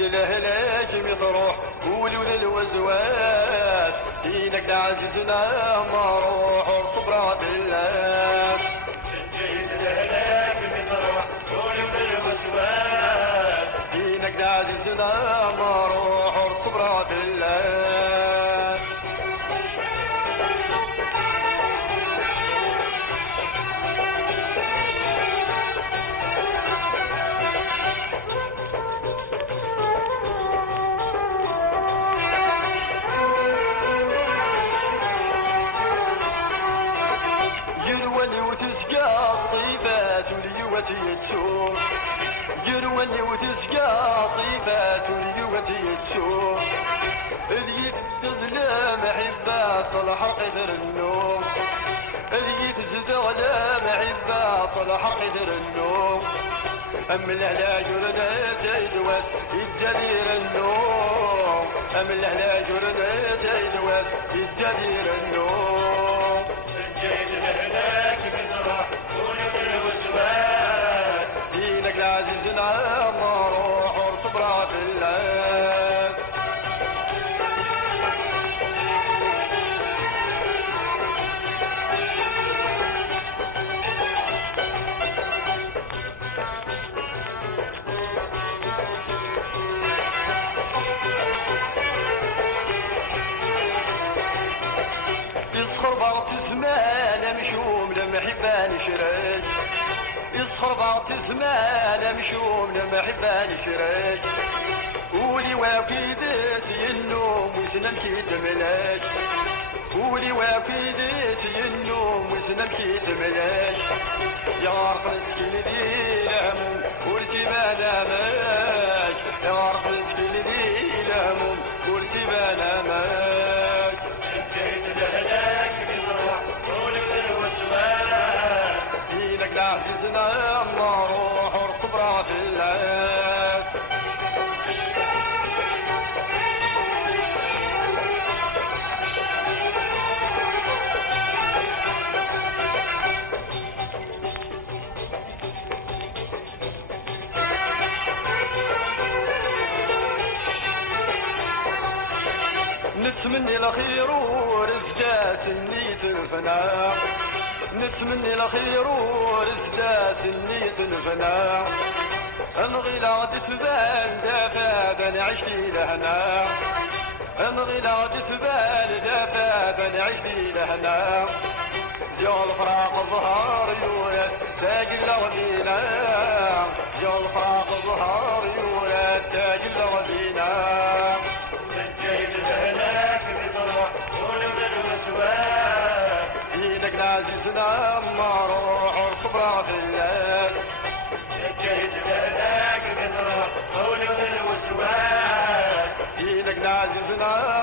الهلاك مطروح قولوا للوزواس دينك عزيزنا مروح وصبرا بالله سجيد الهلاك مطروح قولوا للوزواس دينك عزيزنا مروح وصبرا بالله يرواني وتسقى الصيفات وليوتي تشوف يرواني وتسقى الصيفات وليوتي تشوف اللي تظلم حبة صلح قدر النوم اللي تزدغلم حبة صلح قدر النوم أم العلاج ورنا زيد واس الجدير النوم أم العلاج ورنا زيد واس الجدير النوم سجيد الهلاك من راح ولد الوسواس دينك العزيز نعم روح وصبرا بالله يسخر بعض زمان مشوم لما حبان شريك يسخر بعض زمان مشوم لما حبان شريك قولي واكيد سي النوم ويسنم كيد ملاك قولي واكيد سي النوم ويسنم كيد ملاك يا عرف مسكين ذي لامون ورسي ما نامك يا عرف مسكين ذي لامون ورسي ما نامك سجيد الهلاك بالروح ولد الوسواس دينك العزيزنا الله روح وصبرا بالله نتمني الخير ورزقا سنية الفناء نتمني الخير ورزقا سنية الفناء انغي لا تثبال دافا بني عشتي لهنا انغي لا تثبال دافا بني عشتي لهنا زيال فراق الظهر يولد تاج الغدينا زيال فراق الظهر يولد تاج الغدينا سجيد الهلاك بطروح ولد الوسواس دينك العزيزنا مروح وصبرا بالله سجيد الهلاك بطروح ولد الوسواس دينك العزيزنا